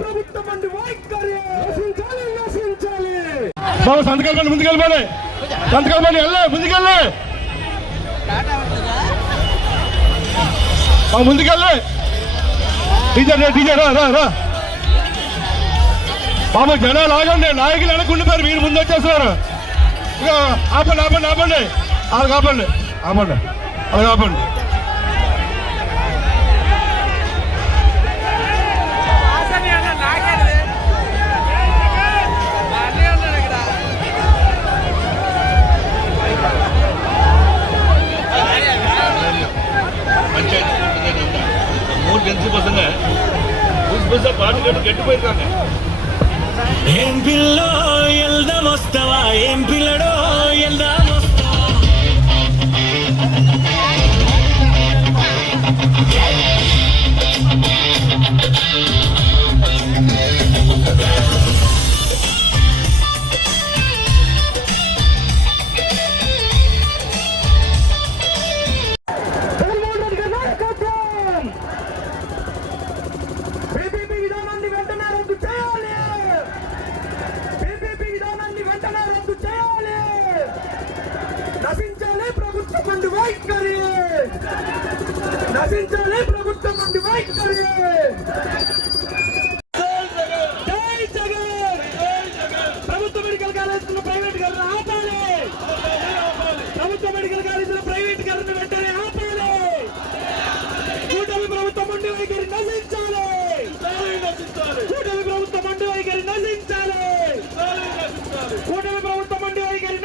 ప్రభుత్వం అండి వైఖరి నశించాలి. బాబు సంతకాలు పని ముందుకెళ్ళిపోయి సంతకాలు పని వెళ్ళే ముందుకెళ్ళి ముందుకెళ్ళి టీచర్ రా బాబు జనాలు ఆగండి, నాయకులు వెనకుండిపోయారు, మీరు ముందు వచ్చేస్తున్నారు. ఆపండి అలాగ ఆపండి ఏం పిల్లో వెళ్దాం వస్తావా, ఏం పిల్లడో వెళ్దాం నశించాలి ప్రభుత్వం నుండి వైఖరి. జై జగన్. ప్రభుత్వ మెడికల్ కాలేజీలో ప్రైవేటీకరణ ఆపాలి. ప్రభుత్వ మెడికల్ కాలేజీలో ప్రైవేటీకరణ వెంటనే ఆపాలి. కూటమి ప్రభుత్వం నుండి వైఖరి నశించాలి. కూటమి ప్రభుత్వం నుండి వైఖరి నశించాలి. కూటమి ప్రభుత్వం నుండి వైఖరి